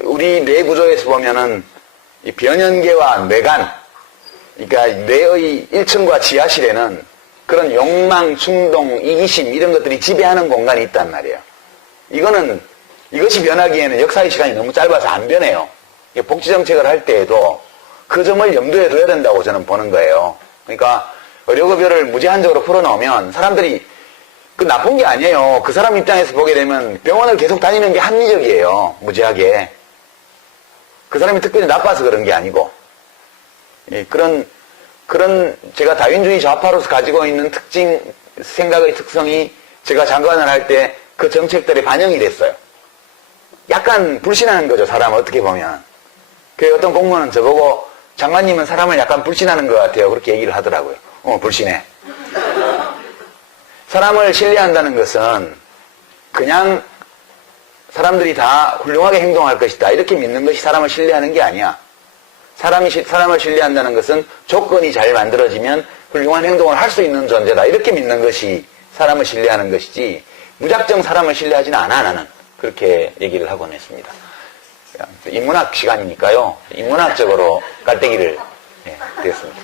우리 뇌 구조에서 보면은 이 변연계와 뇌간, 그러니까 뇌의 1층과 지하실에는 그런 욕망, 충동, 이기심 이런 것들이 지배하는 공간이 있단 말이에요. 이것이 변하기에는 역사의 시간이 너무 짧아서 안 변해요. 복지정책을 할 때에도 그 점을 염두에 둬야 된다고 저는 보는 거예요. 그러니까 의료급여를 무제한적으로 풀어놓으면 사람들이 그 나쁜 게 아니에요. 그 사람 입장에서 보게 되면 병원을 계속 다니는 게 합리적이에요. 무제하게. 그 사람이 특별히 나빠서 그런 게 아니고. 그런 제가 다윈주의 좌파로서 가지고 있는 생각의 특성이 제가 장관을 할 때 그 정책들에 반영이 됐어요. 약간 불신하는 거죠. 사람을 어떻게 보면. 그 어떤 공무원은 저보고 장관님은 사람을 약간 불신하는 것 같아요. 그렇게 얘기를 하더라고요. 불신해. 사람을 신뢰한다는 것은 그냥 사람들이 다 훌륭하게 행동할 것이다. 이렇게 믿는 것이 사람을 신뢰하는 게 아니야. 사람을 신뢰한다는 것은 조건이 잘 만들어지면 훌륭한 행동을 할 수 있는 존재다. 이렇게 믿는 것이 사람을 신뢰하는 것이지 무작정 사람을 신뢰하지는 않아 나는. 그렇게 얘기를 하곤 했습니다. 인문학 시간이니까요. 인문학적으로 깔때기를 드렸습니다.